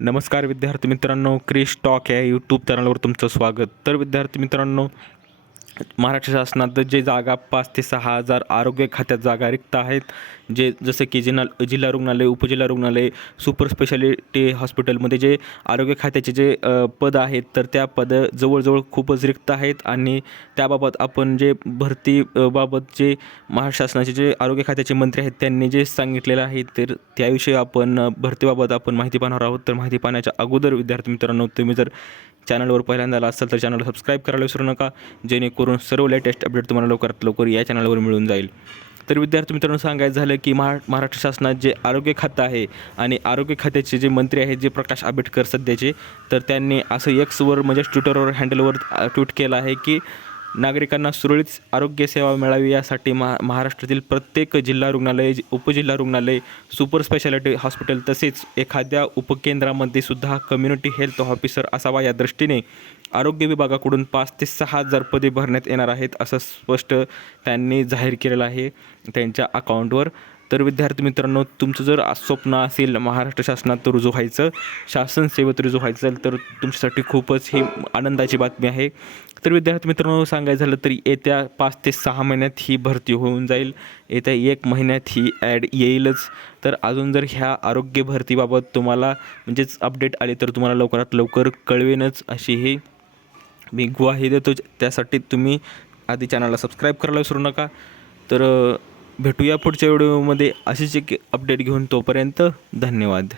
नमस्कार विद्यार्थी मित्रांनो, क्रिश टॉक या यूट्यूब चॅनलवर तुमचं स्वागत. तर विद्यार्थी मित्रांनो, महाराष्ट्र शासनात जे जागा 5 ते 6,000 आरोग्य खात्यात जागा रिक्त आहेत. जसं की जिल्हा रुग्णालय, उपजिल्हा रुग्णालय, सुपर स्पेशालिटी हॉस्पिटलमध्ये जे आरोग्य खात्याचे जे पद आहेत, तर त्या पद जवळजवळ खूपच रिक्त आहेत. आणि त्याबाबत आपण जे भरती बाबत जे महाराष्ट्र शासनाचे जे आरोग्य खात्याचे मंत्री आहेत त्यांनी जे सांगितलेलं आहे, तर त्याविषयी आपण भरतीबाबत आपण माहिती पाहणार आहोत. तर माहिती पाहण्याच्या अगोदर विद्यार्थी मित्रांनो, तुम्ही जर चॅनलवर पहिल्यांदा आला असाल तर चॅनलला सबस्क्राईब करायला विसरू नका, जेणेकरून सर्व लेटेस्ट अपडेट तुम्हाला लवकरात लवकर या चॅनलवर मिळून जाईल. तर विद्यार्थी मित्रांनो, सांगायचं झालं की महाराष्ट्र शासनात जे आरोग्य खातं आहे आणि आरोग्य खात्याचे जे मंत्री आहेत जे प्रकाश आंबेडकर सध्याचे, तर त्यांनी असं एक्सवर म्हणजे ट्विटरवर हँडलवर ट्विट केलं आहे की नागरिकांना सुरळीत आरोग्य सेवा मिळावी यासाठी महाराष्ट्रातील प्रत्येक जिल्हा रुग्णालय, उपजिल्हा रुग्णालय, सुपर स्पेशालिटी हॉस्पिटल तसेच एखाद्या उपकेंद्रामध्ये सुद्धा कम्युनिटी हेल्थ ऑफिसर असावा या दृष्टीने आरोग्य विभागाकडून 5 ते 6,000 पदे भरण्यात येणार आहेत, असं स्पष्ट त्यांनी जाहीर केलेलं आहे त्यांच्या अकाउंटवर. तर विद्यार्थी मित्रांनो, तुमचं जर स्वप्न असेल महाराष्ट्र शासनात रुजू व्हायचं, शासन सेवेत रुजू व्हायचं, तर तुमच्यासाठी खूपच ही आनंदाची बातमी आहे. तर विद्यार्थी मित्रांनो, सांगायचं झालं तरी येत्या 5 ते 6 महिन्यात ही भरती होऊन जाईल. येत्या 1 महिन्यात ही ॲड येईलच. तर अजून जर ह्या आरोग्य भरतीबाबत तुम्हाला म्हणजेच अपडेट आली तर तुम्हाला लवकरात लवकर कळवेनच, अशी ही मी ग्वाही देतो. त्यासाठी तुम्ही आधी चॅनलला सबस्क्राईब करायला विसरू नका. तर भेटूया पुढच्या व्हिडिओमध्ये अशीच एक अपडेट घेऊन. तोपर्यंत धन्यवाद.